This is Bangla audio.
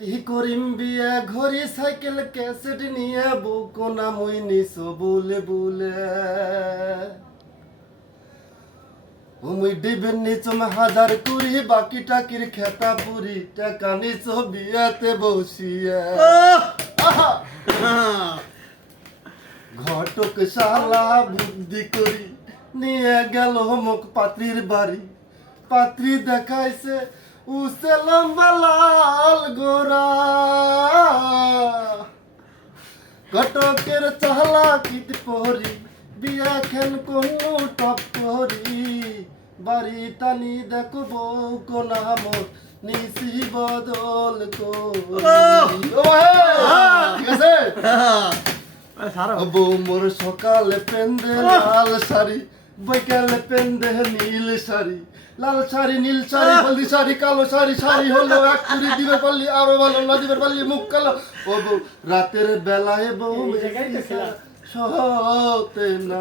ই করিম বিয়া ঘড়ি সাইকেল ক্যাসেট নিয়ে বুকনা মুই নিছো বলে বলে মুই ডিবেন নিচম হাজার কুড়ি বাকি টাকির খেতা পুরি টাকা নিচো বিয়াতে বসিয়া ঘটক শালা বুদ্ধি করি নিয়ে গেল মুখ পাত্রীর বাড়ি পাত্রী দেখাইছে উসে লম্বা লাল গোরা ঘটকের চালা কিত পরি বিয়া খেন কোনো টপ করি বাড়ি টানি দেখো বউ কোনা মোর নিশি বদল বউ মোর সকালে পেন্দে লাল শাড়ি বৈকালে পেন্দে নীল শাড়ি লাল শাড়ি নীল শাড়ি হলদি শাড়ি কালো শাড়ি শাড়ি হলো এক কুড়ি দিবে পারলি আরো ভালো না দিবে পারলি মুখ কালো ও বউ রাতের বেলায় বউ সহতে না